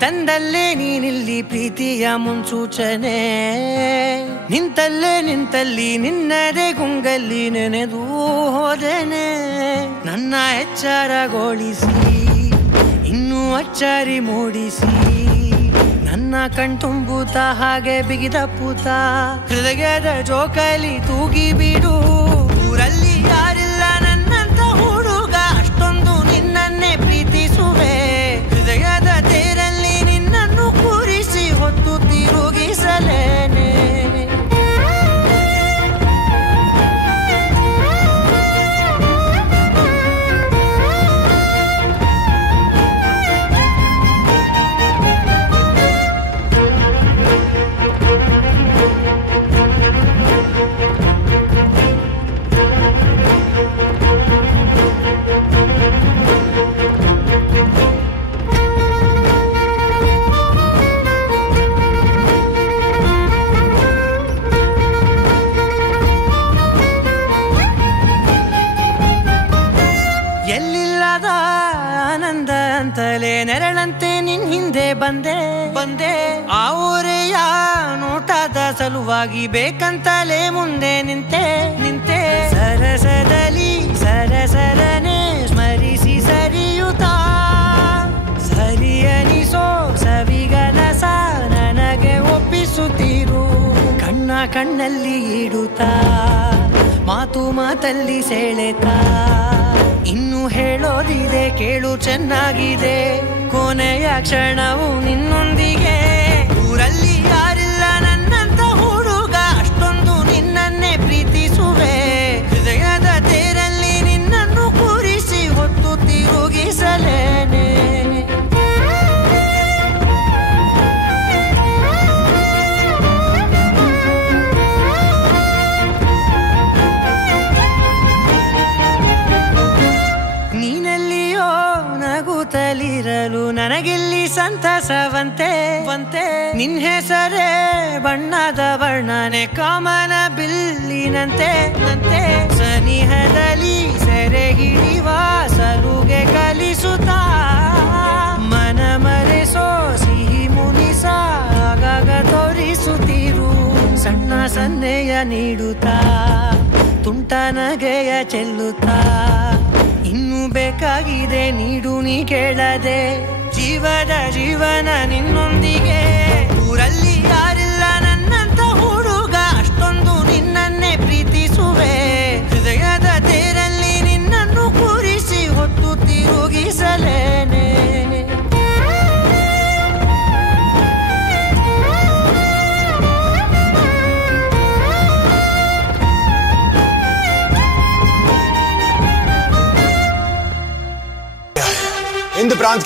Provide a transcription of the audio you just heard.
ತಂದಲ್ಲೇ ನೀನಿಲ್ಲಿ ಪ್ರೀತಿಯ ಮುನ್ಸೂಚನೆ ನಿಂತಲ್ಲಿ ನಿನ್ನದೇ ಗುಂಗಲ್ಲಿ ನೆನೆದು ಹೋದನೆ ನನ್ನ ಎಚ್ಚರಗೊಳಿಸಿ ಇನ್ನೂ ಅಚ್ಚರಿ ಮೂಡಿಸಿ ನನ್ನ ಕಣ್ತುಂಬುತ್ತ ಹಾಗೆ ಬಿಗಿದಪ್ಪುತ್ತ ಹೃದಯದ ಜೋಕಾಲಿ ತೂಗಿ ಬಿಡು ಊರಲ್ಲಿ ಯಾರಿಲ್ಲ ನನ್ನಂತ ಹುಡುಗ ಅಷ್ಟೊಂದು ನಿನ್ನನ್ನೇ ಪ್ರೀತಿಸುವೆ ಹೃದಯದ ತೇರಲ್ಲಿ ನಿನ್ನನ್ನು ಕೂರಿಸಿ ಹೊತ್ತು ತಿರುಗಿಸಲೇನೆ ಎಲ್ಲಿಲ್ಲದ ಆನಂದ ಅಂತಲೇ ನೆರಳಂತೆ ನಿನ್ ಹಿಂದೆ ಬಂದೆ ಆ ಊರೆಯ ನೋಟದ ಸಲುವಾಗಿ ಬೇಕಂತಲೇ ಮುಂದೆ ನಿಂತೆ ಸರಸದಲ್ಲಿ ಸರಸರನೆ ಸ್ಮರಿಸಿ ಸರಿಯುತ್ತಾ ಸರಿಯನಿಸೋ ಸವಿಗನಸ ನನಗೆ ಒಪ್ಪಿಸುತ್ತೀರು ಕಣ್ಣಲ್ಲಿ ಇಡುತ್ತಾ ಮಾತಲ್ಲಿ ಸೆಳೆತಾ ಇನ್ನು ಹೇಳೋದಿದೆ ಕೇಳು ಚೆನ್ನಾಗಿದೆ ಕೊನೆಯ ಕ್ಷಣವು ನಿನ್ನೊಂದಿಗೆ ಊರಲ್ಲಿ ಯಾರಿಲ್ಲ ನನ್ನಂತ ಹುಡುಗ ಅಷ್ಟೊಂದು ನಿನ್ನನ್ನೇ ಪ್ರೀತಿಸುವೆ ಹೃದಯದ ತೇರಲ್ಲಿ ನಿನ್ನನ್ನು ಕೂರಿಸಿ ಹೊತ್ತು ತಿರುಗಿಸಲೇನೆ ನಗುತ್ತಲಿರಲು ನನಗಿಲ್ಲಿ ಸಂತಸವಂತೆ ನಿನ್ ಹೆಸರೇ ಬಣ್ಣದ ವರ್ಣನೆ ಕಾಮನ ಬಿಲ್ಲಿನಂತೆ ಸನಿಹದಲ್ಲಿ ಸೆರೆ ಹಿಡಿವ ಸಲುಗೆ ಕಲಿಸುತ್ತಾ ಮನ ಮರೆಸೋ ಸಿಹಿ ಮುನಿಸ ಆಗಾಗ ತೋರಿಸುತ್ತೀರು ಸಣ್ಣ ಸನ್ನೆಯ ನೀಡುತ್ತಾ ತುಂಟ ನಗೆಯ ಚೆಲ್ಲುತ್ತಾ ಇನ್ನು ಬೇಕಾಗಿದೆ ನೀಡು ನೀ ಕೇಳದೆ ಜೀವನ ನಿನ್ನೊಂದಿಗೆ